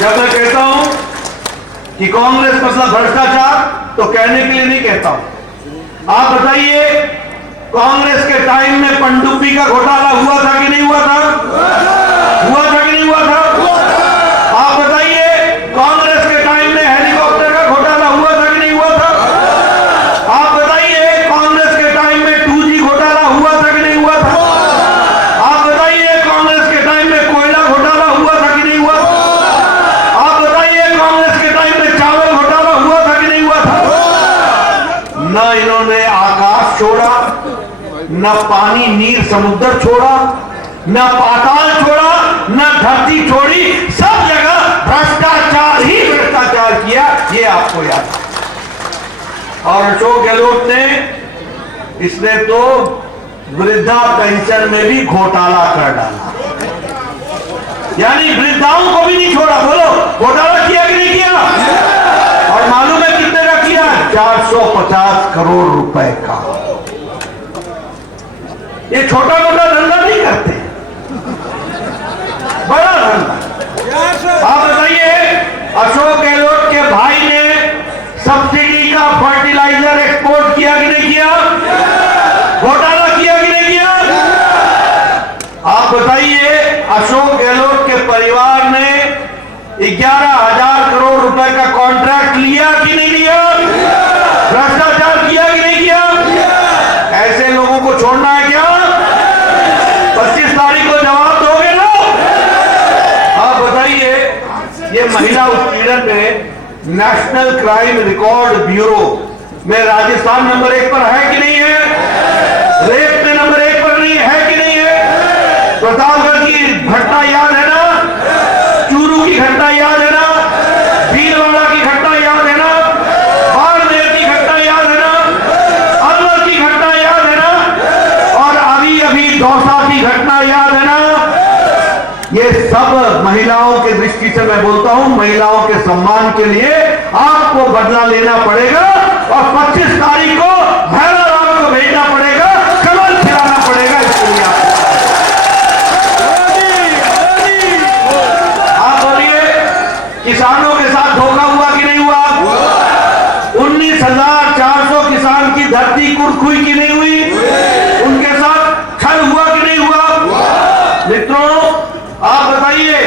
जब मैं कहता हूं कि कांग्रेस मतलब भ्रष्टाचार, तो कहने के लिए नहीं कहता हूं। आप बताइए, कांग्रेस के टाइम में पनडुब्बी का घोटाला हुआ था कि नहीं हुआ था? हुआ था कि नहीं हुआ था? आप बताइए, कांग्रेस के टाइम में हेलीकॉप्टर का घोटाला हुआ था कि नहीं हुआ था? आप बताइए, कांग्रेस के टाइम में 2G घोटाला हुआ था कि नहीं हुआ था? आप बताइए, कांग्रेस के टाइम में कोयला घोटाला हुआ था कि नहीं हुआ था? आप बताइए, कांग्रेस के टाइम में चावल घोटाला हुआ था कि नहीं हुआ था? न इन्होंने आकाश छोड़ा, न पानी नीर समुद्र छोड़ा, न पाताल छोड़ा, न धरती छोड़ी, सब जगह भ्रष्टाचार ही भ्रष्टाचार किया, ये आपको याद है। और अशोक गहलोत ने, इसने तो वृद्धा पेंशन में भी घोटाला कर डाला, यानी वृद्धाओं को भी नहीं छोड़ा। बोलो, घोटाला किया कि नहीं किया? और मालूम है कितने का किया? 450 करोड़ रुपए का। ये छोटा मोटा धंधा नहीं करते, बड़ा धंधा। आप बताइए, अशोक गहलोत के भाई ने सब्सिडी का फर्टिलाइजर एक्सपोर्ट किया कि नहीं किया? घोटाला किया कि नहीं किया? आप बताइए, अशोक गहलोत के परिवार ने 11,000 करोड़ रुपए का कॉन्ट्रैक्ट लिया कि नहीं लिया? भ्रष्टाचार किया कि नहीं किया? ऐसे लोगों को छोड़ना है क्या? 25 तारीख को जवाब दोगे ना? आप बताइए, ये महिला उत्पीड़न में नेशनल क्राइम रिकॉर्ड ब्यूरो में राजस्थान नंबर 1 पर है कि नहीं है? रेप में नंबर 1 पर नहीं है कि नहीं है? प्रतापगढ़ की घटना याद है ना? चूरू की घटना याद है ना? भीलवाड़ा की घटना याद है ना? बाड़मेर की घटना याद है ना? अलवर की घटना याद है ना? और अभी अभी दौसा की घटना याद है ना? ये सब महिलाओं के दृष्टि से मैं बोलता हूं, महिलाओं के सम्मान के लिए आपको बदला लेना पड़ेगा और 25 तारीख को भैरव राम को भेजना पड़ेगा, कमल खिलाना पड़ेगा। इसके लिए आप बोलिए, किसानों के साथ धोखा हुआ कि नहीं हुआ? 19,400 किसान की धरती कुरकुई की नहीं हुई? उनके साथ छल हुआ कि नहीं हुआ? मित्रों, आप बताइए,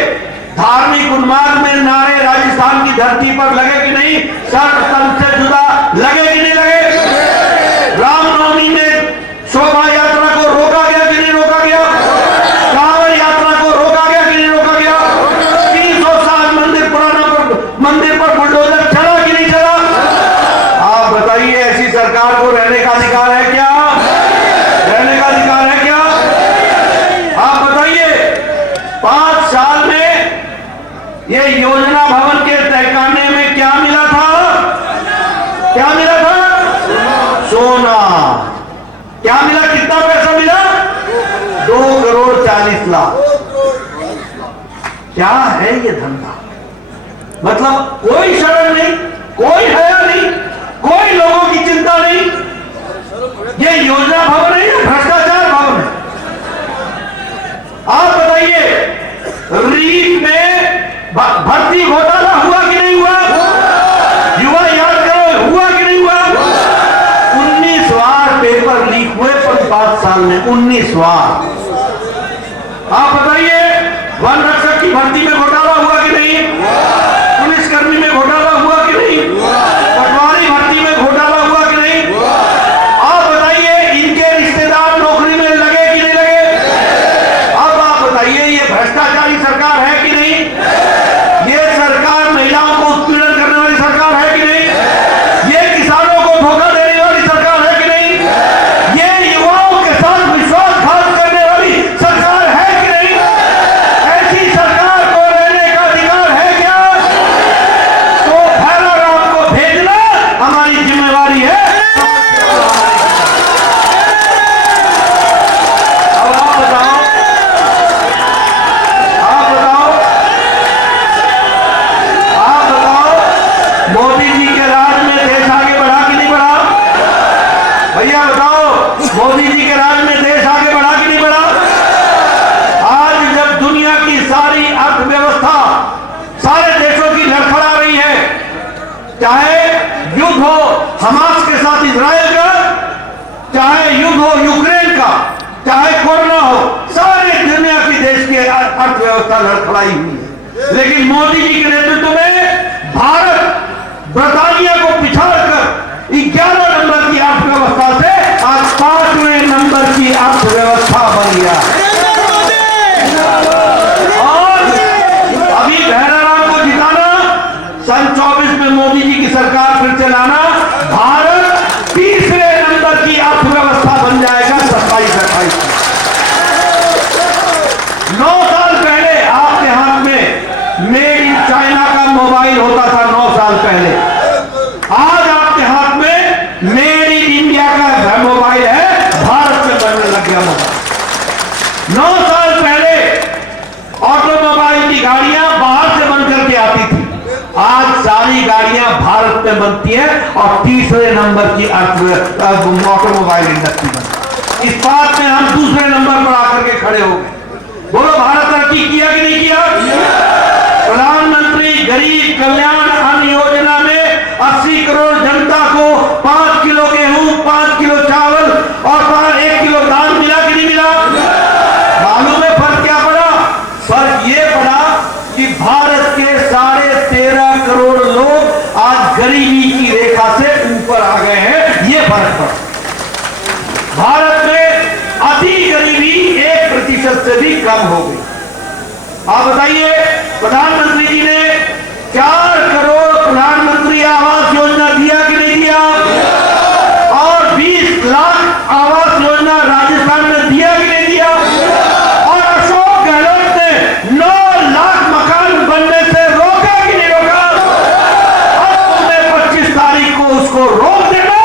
धार्मिक उन्माद में नारे राजस्थान की धरती पर लगे कि नहीं? सर्वधर्म से जुदा लगे कि नहीं लगे? रामनवमी में शोभा यात्रा को रोका गया कि नहीं रोका गया? कांवड़ यात्रा को रोका गया कि नहीं रोका गया? 300 साल मंदिर पर बुलडोजर चला कि नहीं चला? आप बताइए, ऐसी सरकार को रहने का अधिकार है क्या? रहने का अधिकार है क्या? आप बताइए, 5 साल में ये योजना भवन के तहखाने में क्या मिला था? क्या मिला था? सोना। क्या मिला? कितना पैसा मिला? 2 करोड़ 40 लाख। क्या है ये धंधा? मतलब कोई शर्म नहीं, कोई हया नहीं, कोई लोगों की चिंता नहीं। ये योजना भवन है या भ्रष्टाचार भवन है? आप बताइए, रीट में भर्ती घोटाला हुआ कि नहीं हुआ? युवा याद करो, हुआ कि नहीं हुआ? 19 बार पेपर लीक हुए 5 साल में, 19 बार। आप बताइए, वन रक्षक की भर्ती में घोटाला हुआ कि नहीं? पुलिसकर्मी में घोटाला हुआ कि नहीं? पटवारी भर्ती में घोटाला हुआ कि नहीं? आप बताइए, इनके रिश्तेदार नौकरी में लगे कि नहीं लगे? अब आप बताइए, ये भ्रष्टाचारी सरकार है कि नहीं? ये सरकार महिलाओं को उत्पीड़न करने वाली सरकार है कि नहीं? ये किसानों को धोखा देने वाली सरकार है कि नहीं? ये युवाओं के साथ विश्वासघात करने चाहे युद्ध हो हमास के साथ इजराइल का, चाहे युद्ध हो यूक्रेन का, चाहे कोरोना हो, सारे दुनिया की देश की अर्थव्यवस्था लड़खड़ाई हुई है। लेकिन मोदी जी के नेतृत्व में भारत ब्रिटानिया को पिछाड़कर 11 नंबर की अर्थव्यवस्था से आज 5वें नंबर की अर्थव्यवस्था बन गया। और अभी भैराराम को जिताना, सन 24 में मोदी जी की सरकार फिर से लाना, भारत 3रे नंबर की अर्थव्यवस्था बन जाएगा 27-28। 9 साल पहले आपके हाथ में मेड इन चाइना का मोबाइल होता था। 9 साल पहले, आज आपके हाथ में मेड इन इंडिया का मोबाइल है, भारत में बनने लग गया मोबाइल। 9 साल पहले ऑटोमोबाइल की गाड़ियां बाहर से बन करके आती थी, आज सारी गाड़ियां भारत में बनती है और 3रे नंबर की ऑटोमोबाइल इंडस्ट्री बनती है। इस बात में हम 2रे नंबर पर आकर के खड़े हो गए। बोलो, भारत तरक्की किया कि नहीं किया? प्रधानमंत्री गरीब कल्याण अन्न योजना में 80 करोड़ जनता को 5 किलो गेहूं, 5 किलो चावल और 1 किलो दाल मिला कि नहीं मिला? मालूम है फर्क क्या पड़ा? फर्क ये पड़ा कि भारत के 13.5 करोड़ लोग आज गरीबी की रेखा से ऊपर आ गए हैं। ये फर्क पड़ा। भारत में अति गरीबी 1% से भी कम हो गई। आप बताइए, प्रधानमंत्री जी ने 4 करोड़ प्रधानमंत्री आवास योजना दिया कि नहीं दिया? और 20 लाख आवास योजना राजस्थान में दिया कि नहीं दिया? और अशोक गहलोत ने 9 लाख मकान बनने से रोका कि नहीं रोका? अब तुमने 25 तारीख को उसको रोक देना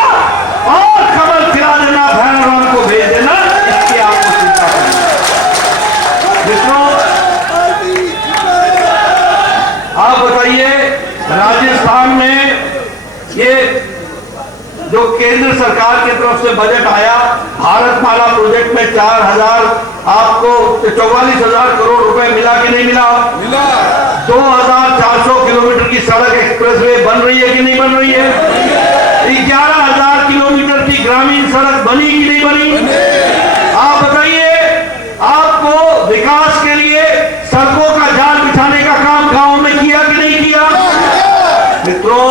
और कमल खिला देना, भैरराम को भेज देना, इसकी आपको चिंता करनी। मित्रों, आप बताइए, राजस्थान में ये जो केंद्र सरकार की तरफ से बजट आया, भारतमाला प्रोजेक्ट में 4000 आपको 44,000 करोड़ रुपए मिला कि नहीं मिला? मिला। 2400 किलोमीटर की सड़क एक्सप्रेसवे बन रही है कि नहीं बन रही है? 11,000 किलोमीटर की ग्रामीण सड़क बनी कि नहीं बनी? आप बताइए, आपको विकास के लिए सड़कों का जाल बिछाने का काम गांव में किया कि नहीं किया? मित्रों,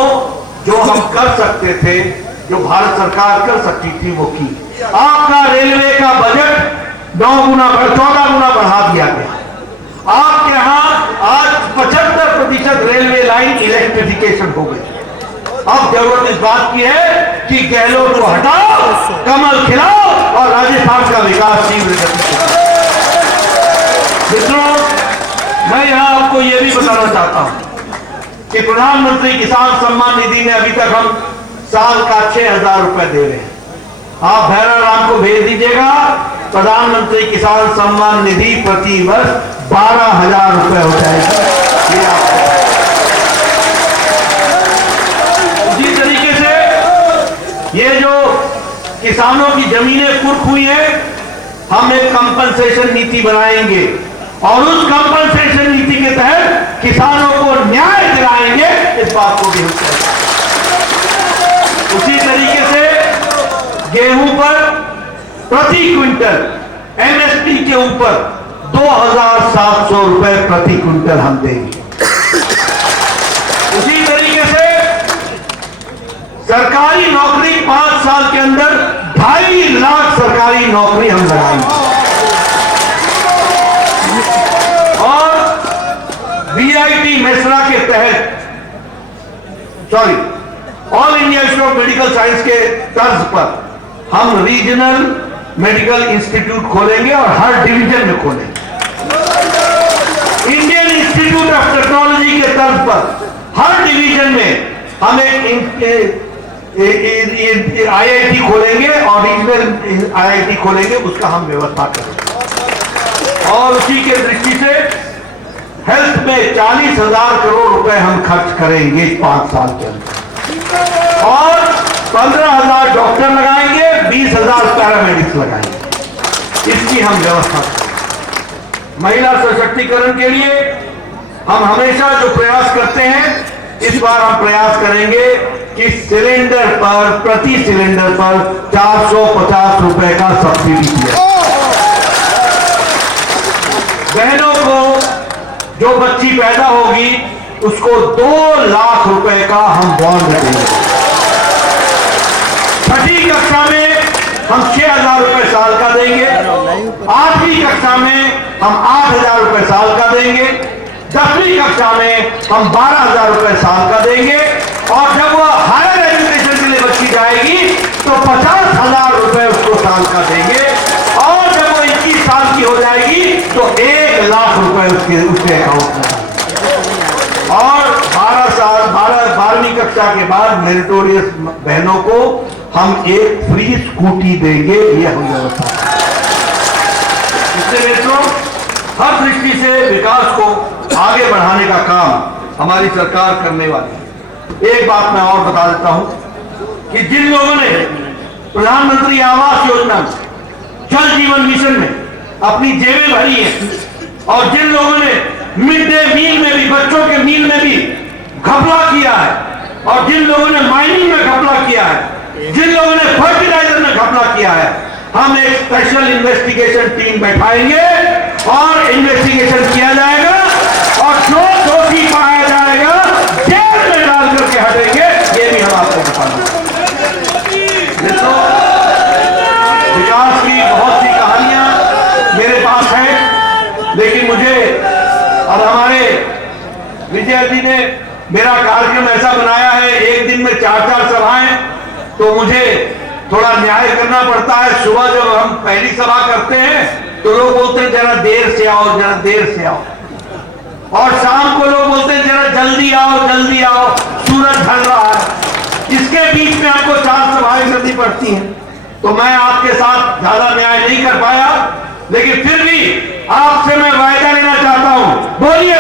जो हम कर सकते थे, जो भारत सरकार कर सकती थी, वो की। आपका रेलवे का बजट 14 गुना बढ़ा दिया गया। आपके यहां आज 75% रेलवे लाइन इलेक्ट्रिफिकेशन हो गई। अब जरूरत इस बात की है कि गहलोत को हटाओ, कमल खिलाओ और राजस्थान का विकास तीव्र गति से। मित्रों, मैं यहां आपको यह भी बताना चाहता हूं कि प्रधानमंत्री किसान सम्मान निधि में अभी तक हम साल का 6,000 रुपए दे रहे हैं। आप भैरराम को भेज दीजिएगा, प्रधानमंत्री किसान सम्मान निधि प्रति वर्ष 12,000 रुपए हो जाएगा। ये आपको उसी तरीके से ये जो किसानों की जमीनें कुर्क हुई है, हम एक कंपनसेशन नीति बनाएंगे और उस कंपनसेशन नीति के तहत किसानों को न्याय दिलाएंगे। इस बात को भी हम करेंगे। उसी तरीके से गेहूं पर प्रति क्विंटल एमएसपी के ऊपर 2,700 रुपए प्रति क्विंटल हम देंगे। उसी तरीके से सरकारी नौकरी 5 साल के अंदर 2.5 लाख सरकारी नौकरी हम लगाएंगे और बीआईटी मेसरा के तहत, all India institute of medical science के तर्ज पर हम रीजनल मेडिकल इंस्टीट्यूट खोलेंगे और हर डिवीजन में खोलेंगे। इंडियन इंस्टीट्यूट ऑफ टेक्नोलॉजी के तर्ज पर हर डिवीजन में हम एक आईआईटी खोलेंगे और रीजनल आईआईटी खोलेंगे, उसका हम व्यवस्था करेंगे। और उसी के दृष्टि से हेल्थ में 40,000 करोड़ रुपए हम खर्च करेंगे 5 साल के अंदर और 15,000 डॉक्टर लगाएंगे, 20,000 पैरामेडिक्स लगाएंगे। इसकी हम व्यवस्था करेंगे। महिला सशक्तिकरण के लिए हम हमेशा जो प्रयास करते हैं इस बार हम प्रयास करेंगे कि सिलेंडर पर, प्रति सिलेंडर पर 450 रुपए का सब्सिडी दिया। बहनों को जो बच्ची पैदा होगी उसको 2 लाख रुपए का हम बॉन्ड देंगे। छठी कक्षा में हम 6,000 रुपए साल का देंगे। 8वीं कक्षा में हम 8,000 रुपए साल का देंगे। 10वीं कक्षा में हम 12,000 रुपए साल का देंगे। और जब वह हायर एजुकेशन के लिए बच्ची जाएगी तो 50,000 रुपए उसको साल का देंगे। और जब वो 21 साल की हो जाएगी तो 1 लाख रुपए उसके अकाउंट में। और 12वीं कक्षा के बाद मेरिटोरियस बहनों को हम एक फ्री स्कूटी देंगे। ये हम व्यवस्था, इससे मित्रों हर दृष्टि से विकास को आगे बढ़ाने का काम हमारी सरकार करने वाली है। एक बात मैं और बता देता हूं कि जिन लोगों ने प्रधानमंत्री आवास योजना, जल जीवन मिशन में अपनी जेबें भरी हैं और जिन लोगों ने मिड डे मील में भी, बच्चों के मील में भी घपला किया है, और जिन लोगों ने माइनिंग में घपला किया है, जिन लोगों ने फर्टिलाइजर में घपला किया है, हम एक स्पेशल इन्वेस्टिगेशन टीम बैठाएंगे और इन्वेस्टिगेशन किया जाएगा और जो दोषी पाया जाएगा जेल में डाल करके हटेंगे। ये भी हम आपको बताएंगे। विकास की बहुत सी कहानियां मेरे पास है, लेकिन मुझे और हमारे विजय जी ने मेरा कार्यक्रम ऐसा बनाया है, एक दिन में 4-4 सभाएं, तो मुझे थोड़ा न्याय करना पड़ता है। सुबह जब हम पहली सभा करते हैं तो लोग बोलते हैं जरा देर से आओ, जरा देर से आओ, और शाम को लोग बोलते हैं जरा जल्दी आओ, जल्दी आओ, सूरज ढल रहा है। इसके बीच में आपको 4 सभाएं करनी पड़ती हैं, तो मैं आपके साथ ज्यादा न्याय नहीं कर पाया, लेकिन फिर भी आपसे मैं वायदा लेना चाहता हूं। बोलिए